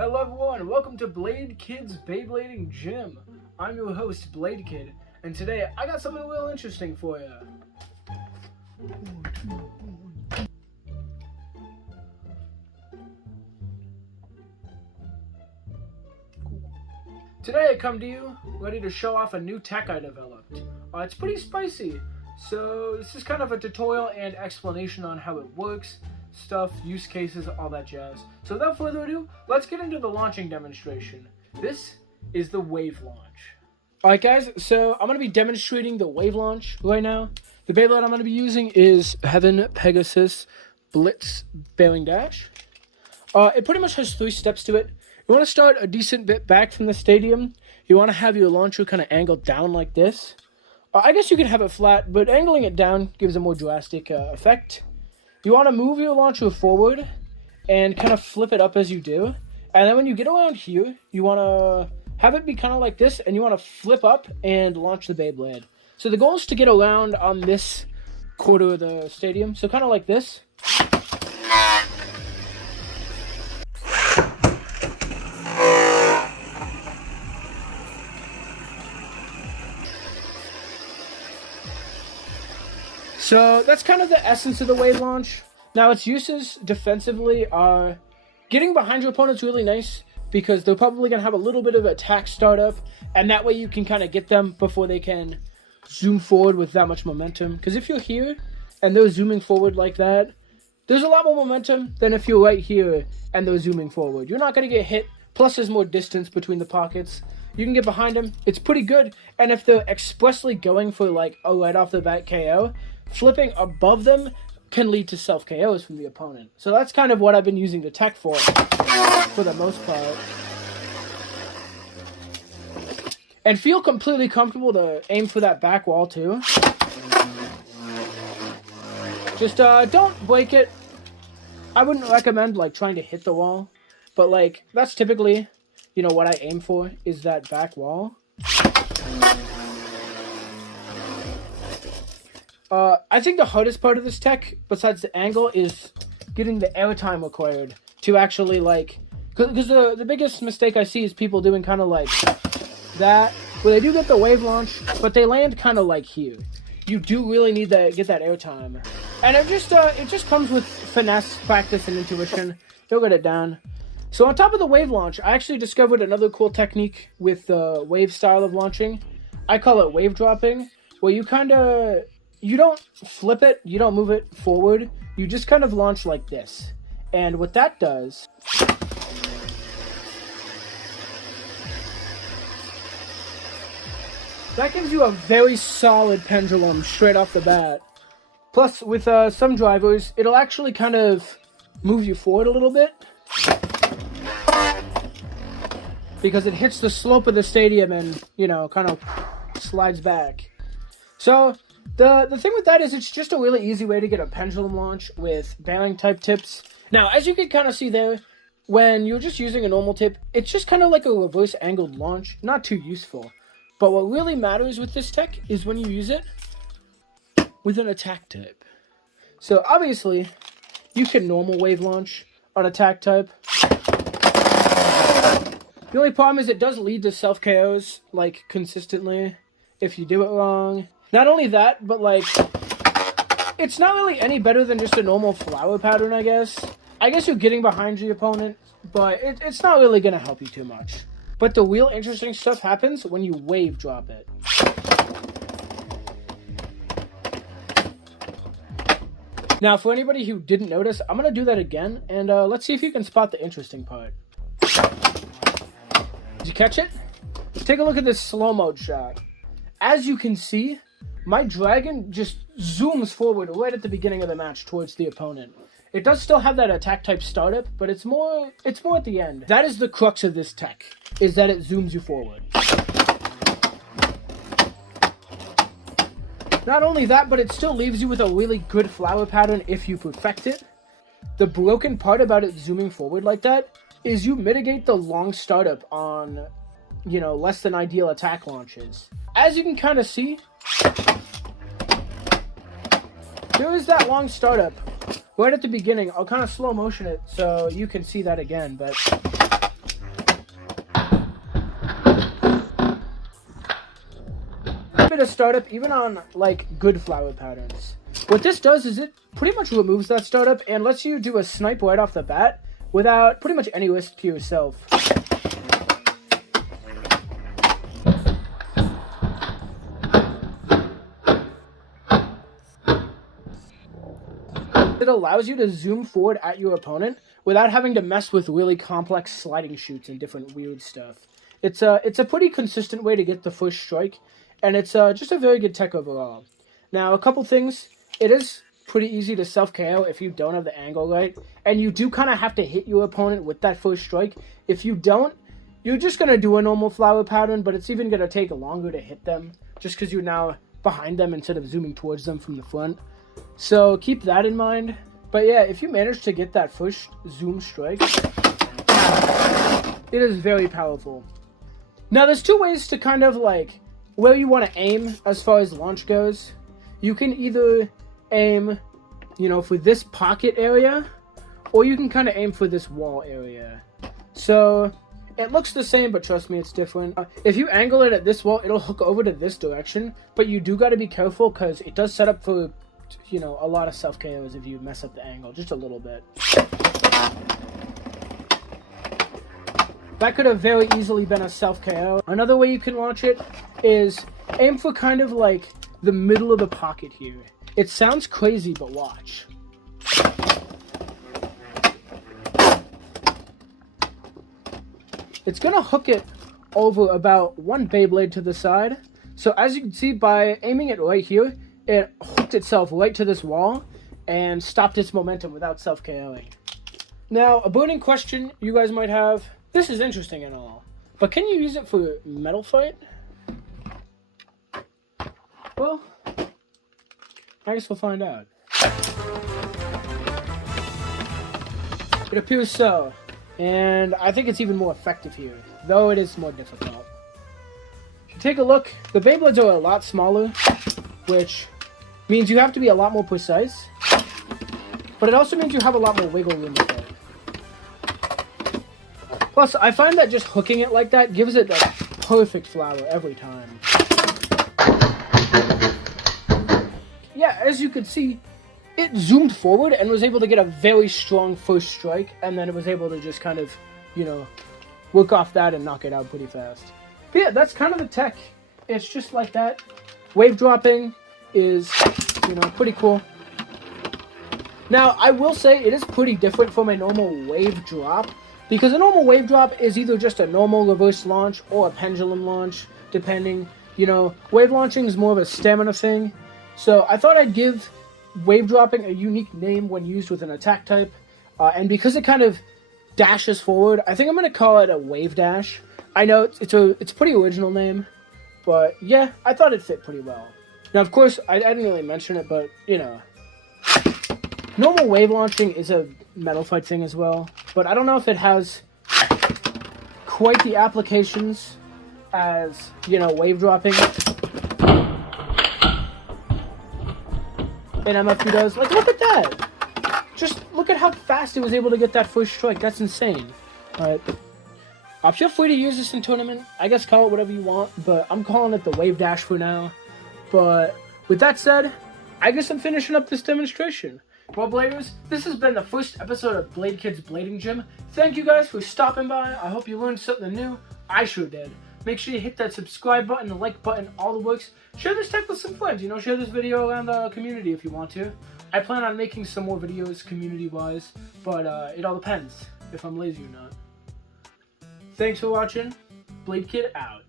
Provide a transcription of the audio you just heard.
Hello everyone, welcome to Bladekid's Beyblading Gym. I'm your host, Bladekid, and today I got something real interesting for you. Today I come to you ready to show off a new tech I developed. It's pretty spicy, so this is kind of a tutorial and explanation on how it works, stuff, use cases, all that jazz. So without further ado, let's get into the launching demonstration. This is the wave launch. Alright guys, so I'm going to be demonstrating the wave launch right now. The Beyblade I'm going to be using is Heaven Pegasus Blitz Bearing Dash. It pretty much has 3 steps to it. You want to start a decent bit back from the stadium. You want to have your launcher kind of angled down like this. I guess you could have it flat, but angling it down gives a more drastic effect. You want to move your launcher forward and kind of flip it up as you do. And then when you get around here, you want to have it be kind of like this, and you want to flip up and launch the Beyblade. So the goal is to get around on this quarter of the stadium. So kind of like this. So that's kind of the essence of the wave launch. Now its uses defensively are getting behind your opponent's really nice because they're probably going to have a little bit of attack startup, and that way you can kind of get them before they can zoom forward with that much momentum. Because if you're here and they're zooming forward like that, there's a lot more momentum than if you're right here and they're zooming forward. You're not going to get hit, plus there's more distance between the pockets. You can get behind them. It's pretty good. And if they're expressly going for like a right off the bat KO, flipping above them can lead to self-KOs from the opponent. So that's kind of what I've been using the tech for the most part. And feel completely comfortable to aim for that back wall too. Just don't break it. I wouldn't recommend like trying to hit the wall, but like that's typically, you know, what I aim for is that back wall. I think the hardest part of this tech, besides the angle, is getting the airtime required to actually, like... Because the biggest mistake I see is people doing kind of like that, where they do get the wave launch, but they land kind of like here. You do really need to get that airtime. And it just comes with finesse, practice, and intuition. You'll get it down. So on top of the wave launch, I actually discovered another cool technique with the wave style of launching. I call it wave dropping, where you kind of... You don't flip it, you don't move it forward, you just kind of launch like this. And what that does... that gives you a very solid pendulum straight off the bat. Plus, with some drivers, it'll actually kind of move you forward a little bit. Because it hits the slope of the stadium and, you know, kind of slides back. So... The thing with that is it's just a really easy way to get a pendulum launch with bearing type tips. Now, as you can kind of see there, when you're just using a normal tip, it's just kind of like a reverse angled launch. Not too useful. But what really matters with this tech is when you use it with an attack type. So obviously, you can normal wave launch on attack type. The only problem is it does lead to self KOs, like, consistently, if you do it wrong. Not only that, but like, it's not really any better than just a normal flower pattern, I guess. I guess you're getting behind your opponent, but it's not really going to help you too much. But the real interesting stuff happens when you wave drop it. Now, for anybody who didn't notice, I'm going to do that again, and let's see if you can spot the interesting part. Did you catch it? Take a look at this slow-mo shot. As you can see, my dragon just zooms forward right at the beginning of the match towards the opponent. It does still have that attack type startup, but it's more at the end. That is the crux of this tech, is that it zooms you forward. Not only that, but it still leaves you with a really good flower pattern if you perfect it. The broken part about it zooming forward like that is you mitigate the long startup on, you know, less than ideal attack launches. As you can kind of see, there is that long startup right at the beginning. I'll kind of slow motion it so you can see that again, but bit of startup even on like good flower patterns. What this does is it pretty much removes that startup and lets you do a snipe right off the bat without pretty much any risk to yourself. It allows you to zoom forward at your opponent without having to mess with really complex sliding shoots and different weird stuff. It's a pretty consistent way to get the first strike, and it's just a very good tech overall. Now, a couple things. It is pretty easy to self-KO if you don't have the angle right, and you do kind of have to hit your opponent with that first strike. If you don't, you're just going to do a normal flower pattern, but it's even going to take longer to hit them, just because you're now behind them instead of zooming towards them from the front. So keep that in mind. But yeah, if you manage to get that first zoom strike, it is very powerful. Now there's two ways to kind of like where you want to aim as far as launch goes. You can either aim, for this pocket area, or you can kind of aim for this wall area. So it looks the same, but trust me, it's different. If you angle it at this wall, it'll hook over to this direction, but you do got to be careful because it does set up for a lot of self-KOs if you mess up the angle just a little bit. That could have very easily been a self-KO. Another way you can launch it is aim for kind of like the middle of the pocket here. It sounds crazy, but watch. It's gonna hook it over about one Beyblade to the side. So as you can see, by aiming it right here, it hooked itself right to this wall and stopped its momentum without self-KOing. Now, a burning question you guys might have. This is interesting and all, but can you use it for metal fight? Well, I guess we'll find out. It appears so, and I think it's even more effective here, though it is more difficult. If you take a look, the Beyblades are a lot smaller, which means you have to be a lot more precise, but it also means you have a lot more wiggle room with it. Plus, I find that just hooking it like that gives it a perfect flower every time. Yeah, as you could see, it zoomed forward and was able to get a very strong first strike, and then it was able to just kind of, work off that and knock it out pretty fast. But yeah, that's kind of the tech. It's just like that. Wave dropping is, pretty cool. Now, I will say it is pretty different from a normal wave drop, because a normal wave drop is either just a normal reverse launch or a pendulum launch, depending. Wave launching is more of a stamina thing. So I thought I'd give wave dropping a unique name when used with an attack type. And because it kind of dashes forward, I think I'm going to call it a wavedash. I know it's a pretty original name, but yeah, I thought it fit pretty well. Now, of course, I didn't really mention it, but, normal wave launching is a metal fight thing as well, but I don't know if it has quite the applications as, wave dropping and MFP does. Like, look at that! Just look at how fast it was able to get that first strike. That's insane. Alright. Feel free to use this in tournament. I guess call it whatever you want, but I'm calling it the wavedash for now. But with that said, I guess I'm finishing up this demonstration. Well, Bladers, this has been the first episode of Blade Kid's Blading Gym. Thank you guys for stopping by. I hope you learned something new. I sure did. Make sure you hit that subscribe button, the like button, all the works. Share this tech with some friends. Share this video around the community if you want to. I plan on making some more videos community-wise, but it all depends if I'm lazy or not. Thanks for watching. Blade Kid out.